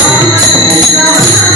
Oh,